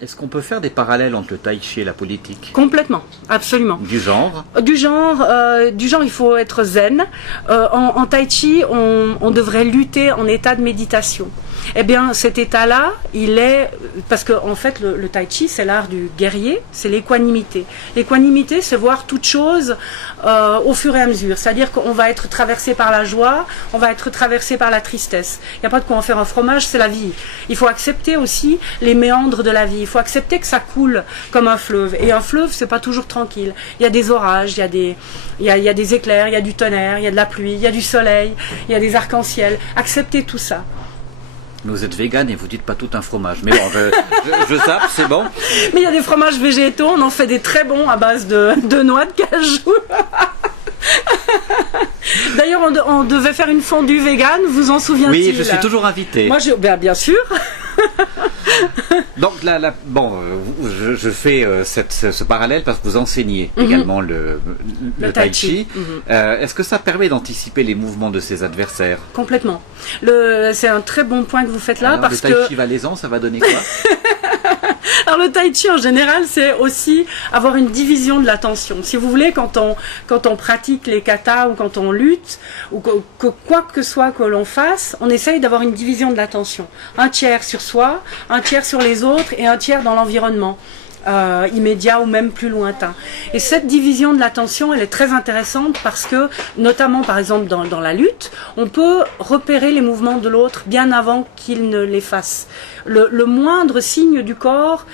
Est-ce qu'on peut faire des parallèles entre le tai chi et la politique? Complètement, absolument. Du genre? Du genre, il faut être zen. En tai chi, on devrait lutter en état de méditation. Eh bien, cet état-là, il est... Parce que, en fait, le tai chi, c'est l'art du guerrier, c'est l'équanimité. L'équanimité, c'est voir toute chose au fur et à mesure. C'est-à-dire qu'on va être traversé par la joie, on va être traversé par la tristesse. Il n'y a pas de quoi en faire un fromage, c'est la vie. Il faut accepter aussi les méandres de la vie. Il faut accepter que ça coule comme un fleuve. Et un fleuve, c'est pas toujours tranquille. Il y a des orages, il y a des éclairs, il y a du tonnerre, il y a de la pluie, il y a du soleil, il y a des arcs-en-ciel. Acceptez tout ça. Vous êtes vegan et vous dites pas tout un fromage. Mais bon, je zappe, c'est bon. Mais il y a des fromages végétaux, on en fait des très bons à base de noix de cajou. D'ailleurs, on devait faire une fondue végane, vous en souvenez-vous? Oui, je suis toujours invité. Moi, bien sûr. Donc là, bon, je fais ce parallèle parce que vous enseignez également le tai chi. Est-ce que ça permet d'anticiper les mouvements de ses adversaires? Complètement. C'est un très bon point que vous faites là. Alors, parce le tai chi valaisan, ça va donner quoi? Alors le tai chi en général, c'est aussi avoir une division de l'attention. Si vous voulez, quand on pratique les katas ou quand on lutte, ou quoi que soit que l'on fasse, on essaye d'avoir une division de l'attention. Un tiers sur soi, un tiers sur les autres et un tiers dans l'environnement. Immédiat ou même plus lointain. Et cette division de l'attention, elle est très intéressante parce que, notamment par exemple dans la lutte, on peut repérer les mouvements de l'autre bien avant qu'il ne les fasse. Le moindre signe du corps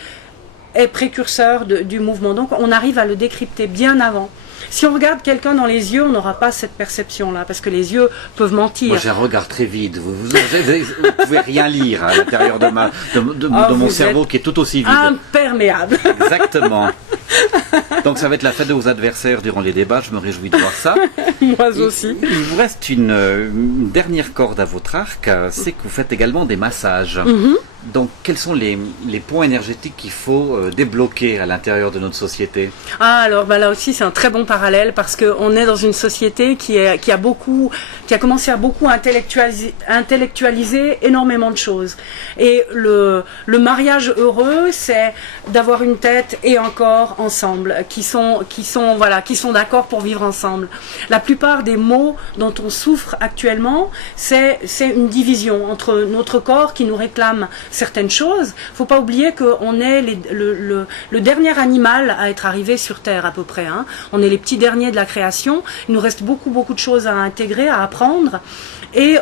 est précurseur du mouvement, donc on arrive à le décrypter bien avant. Si on regarde quelqu'un dans les yeux, on n'aura pas cette perception-là, parce que les yeux peuvent mentir. Moi, j'ai un regard très vide. Vous pouvez rien lire à l'intérieur de mon cerveau qui est tout aussi vide. Imperméable. Exactement. Donc ça va être la fête de vos adversaires durant les débats, je me réjouis de voir ça. Moi aussi. Il vous reste une dernière corde à votre arc, c'est que vous faites également des massages. Donc quels sont les points énergétiques qu'il faut débloquer à l'intérieur de notre société? Alors là aussi c'est un très bon parallèle parce qu'on est dans une société qui a commencé à beaucoup intellectualiser énormément de choses. Et le mariage heureux, c'est d'avoir une tête et un corps ensemble, qui sont d'accord pour vivre ensemble. La plupart des maux dont on souffre actuellement, c'est une division entre notre corps qui nous réclame certaines choses. Il ne faut pas oublier qu'on est le dernier animal à être arrivé sur Terre à peu près. Hein. On est les petits derniers de la création. Il nous reste beaucoup de choses à intégrer, à apprendre. Et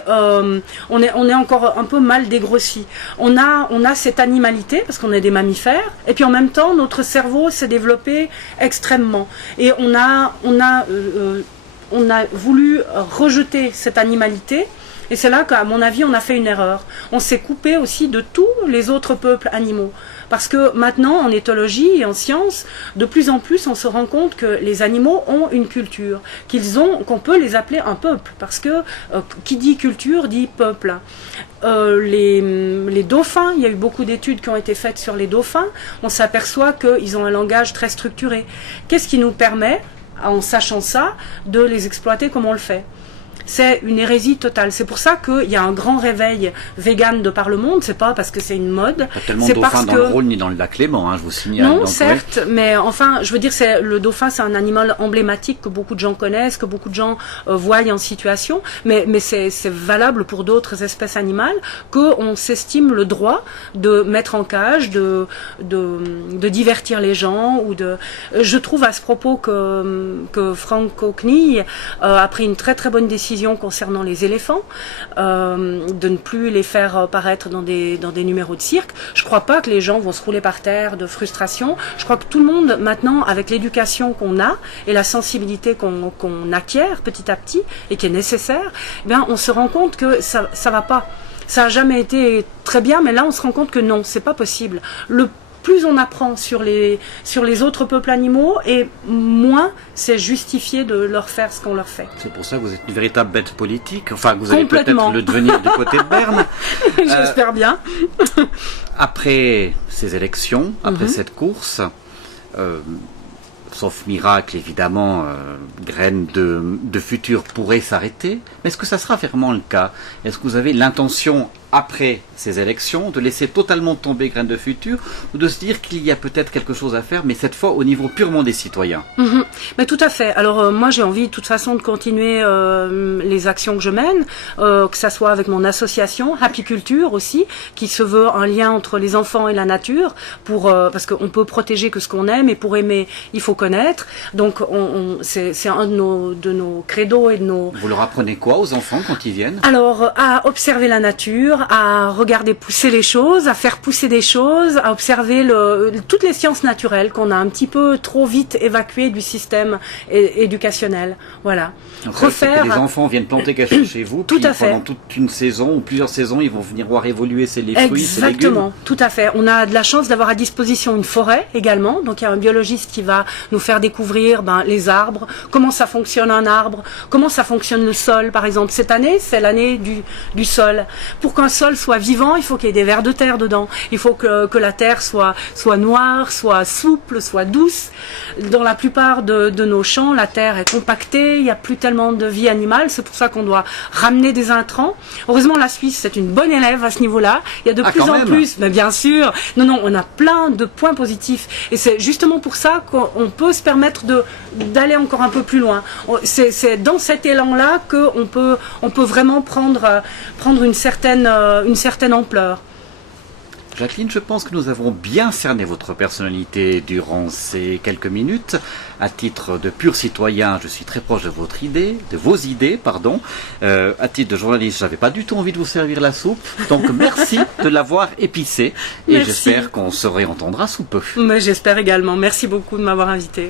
on est encore un peu mal dégrossi. On a cette animalité parce qu'on est des mammifères. Et puis en même temps, notre cerveau s'est développé extrêmement. Et on a voulu rejeter cette animalité. Et c'est là qu'à mon avis, on a fait une erreur. On s'est coupé aussi de tous les autres peuples animaux. Parce que maintenant, en éthologie et en science, de plus en plus, on se rend compte que les animaux ont une culture, qu'on peut les appeler un peuple. Parce que qui dit culture dit peuple. Les dauphins, il y a eu beaucoup d'études qui ont été faites sur les dauphins. On s'aperçoit qu'ils ont un langage très structuré. Qu'est-ce qui nous permet, en sachant ça, de les exploiter comme on le fait? C'est une hérésie totale. C'est pour ça qu'il y a un grand réveil vegan de par le monde. C'est pas parce que c'est une mode. Pas tellement de dauphins dans le Rhône ni dans le lac Léman, hein, je vous signale. Non, certes, mais enfin, je veux dire, le dauphin, c'est un animal emblématique que beaucoup de gens connaissent, que beaucoup de gens voient en situation. Mais c'est valable pour d'autres espèces animales qu'on s'estime le droit de mettre en cage, de divertir les gens Je trouve à ce propos que Frank Kokny a pris une très bonne décision concernant les éléphants, de ne plus les faire paraître dans des numéros de cirque. Je ne crois pas que les gens vont se rouler par terre de frustration. Je crois que tout le monde, maintenant, avec l'éducation qu'on a et la sensibilité qu'on acquiert petit à petit et qui est nécessaire, eh bien, on se rend compte que ça va pas. Ça n'a jamais été très bien, mais là, on se rend compte que non, c'est pas possible. Plus on apprend sur les autres peuples animaux, et moins c'est justifié de leur faire ce qu'on leur fait. C'est pour ça que vous êtes une véritable bête politique. Enfin, vous allez peut-être le devenir du côté de Berne. J'espère bien. Après ces élections, après cette course, sauf miracle évidemment, graines de futur pourraient s'arrêter. Mais est-ce que ça sera vraiment le cas? Est-ce que vous avez l'intention après ces élections, de laisser totalement tomber Graines de Futur, ou de se dire qu'il y a peut-être quelque chose à faire, mais cette fois au niveau purement des citoyens? Mais tout à fait. Alors moi j'ai envie de toute façon de continuer les actions que je mène, que ça soit avec mon association Happy Culture aussi, qui se veut un lien entre les enfants et la nature, parce qu'on peut protéger que ce qu'on aime, et pour aimer il faut connaître. Donc c'est un de nos credos et de nos... Vous leur apprenez quoi aux enfants quand ils viennent? Alors, à observer la nature, à regarder pousser les choses, à faire pousser des choses, à observer toutes les sciences naturelles qu'on a un petit peu trop vite évacuées du système éducationnel. Voilà. Donc, refaire. Que les enfants viennent planter quelque chose chez vous, tout puis à fait. Pendant toute une saison ou plusieurs saisons, ils vont venir voir évoluer les fruits, ces légumes. Exactement, tout à fait. On a de la chance d'avoir à disposition une forêt également. Donc il y a un biologiste qui va nous faire découvrir les arbres, comment ça fonctionne un arbre, comment ça fonctionne le sol. Par exemple, cette année, c'est l'année du sol. Pour qu'un sol soit vivant, il faut qu'il y ait des vers de terre dedans. Il faut que la terre soit noire, soit souple, soit douce. Dans la plupart de nos champs, la terre est compactée, il n'y a plus tellement de vie animale. C'est pour ça qu'on doit ramener des intrants. Heureusement, la Suisse, c'est une bonne élève à ce niveau-là. Il y a de plus en plus, mais bien sûr. Non, on a plein de points positifs. Et c'est justement pour ça qu'on peut se permettre d'aller encore un peu plus loin. C'est dans cet élan-là qu'on peut vraiment prendre une certaine ampleur. Jacqueline, je pense que nous avons bien cerné votre personnalité durant ces quelques minutes. À titre de pur citoyen, je suis très proche de vos idées. À titre de journaliste, j'avais pas du tout envie de vous servir la soupe. Donc merci de l'avoir épicée. Et j'espère qu'on se réentendra sous peu. Mais j'espère également. Merci beaucoup de m'avoir invité.